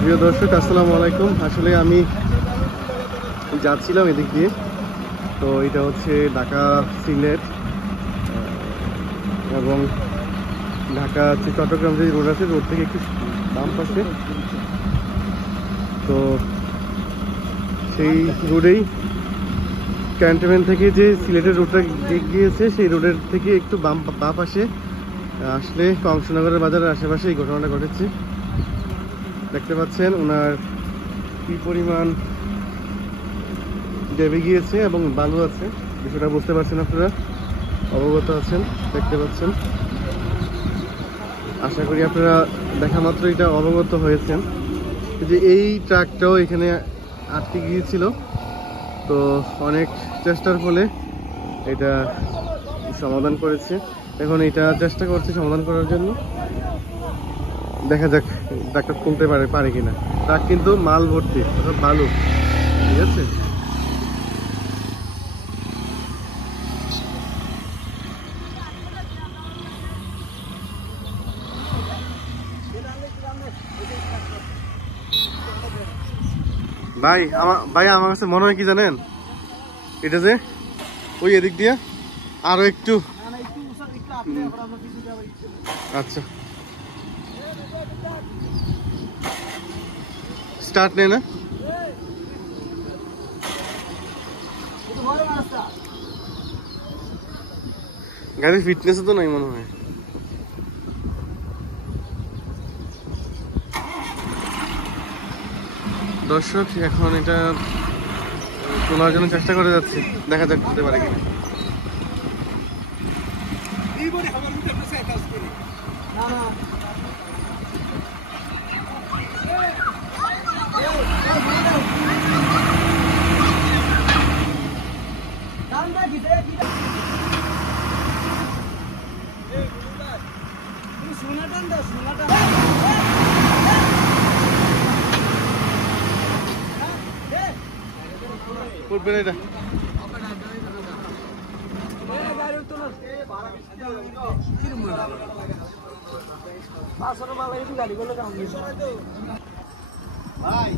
প্রিয় দর্শক, আসসালামু আলাইকুম। আসলে আমি যাচ্ছিলাম এদিক দিয়ে, তো এটা হচ্ছে ঢাকা সিলেট এবং ঢাকা চট্টগ্রাম যে রোড আছে, রোড থেকে একটু বাম পাশে, তো সেই রোডেই ক্যান্টনমেন্ট থেকে যে সিলেটের রোডটা গিয়েছে, সেই রোডের থেকে একটু বাম পাশে আসলে কংসনগরের বাজারের আশেপাশে এই ঘটনাটা ঘটেছে। দেখতে পাচ্ছেন ওনার কি পরিমাণ ডেবে গিয়েছে এবং বালু আছে, বিষয়টা বুঝতে পারছেন আপনারা, অবগত আছেন, দেখতে পাচ্ছেন। আশা করি আপনারা দেখা মাত্র এটা অবগত হয়েছেন যে এই ট্রাকটাও এখানে আটকে গিয়েছিল। তো অনেক চেষ্টার ফলে এটা সমাধান করেছে। এখন এটা চেষ্টা করছে সমাধান করার জন্য, দেখা যাক ট্রাকটা তুলতে পারে কিনা। ট্রাক কিন্তু মাল ভর্তি, বালু, ঠিক আছে। ভাই আমার কাছে মনে হয় কি জানেন, এটা যে ওই এদিক দিয়ে আরো একটু, আচ্ছা স্টার্ট নেই না, গাড়ির ফিটনেস তো নাই মনে হয়। দর্শক, এখন এটা তোলার জন্য চেষ্টা করে যাচ্ছে, দেখা যাক করতে পারে কিনা। করবে না এটা, ভাই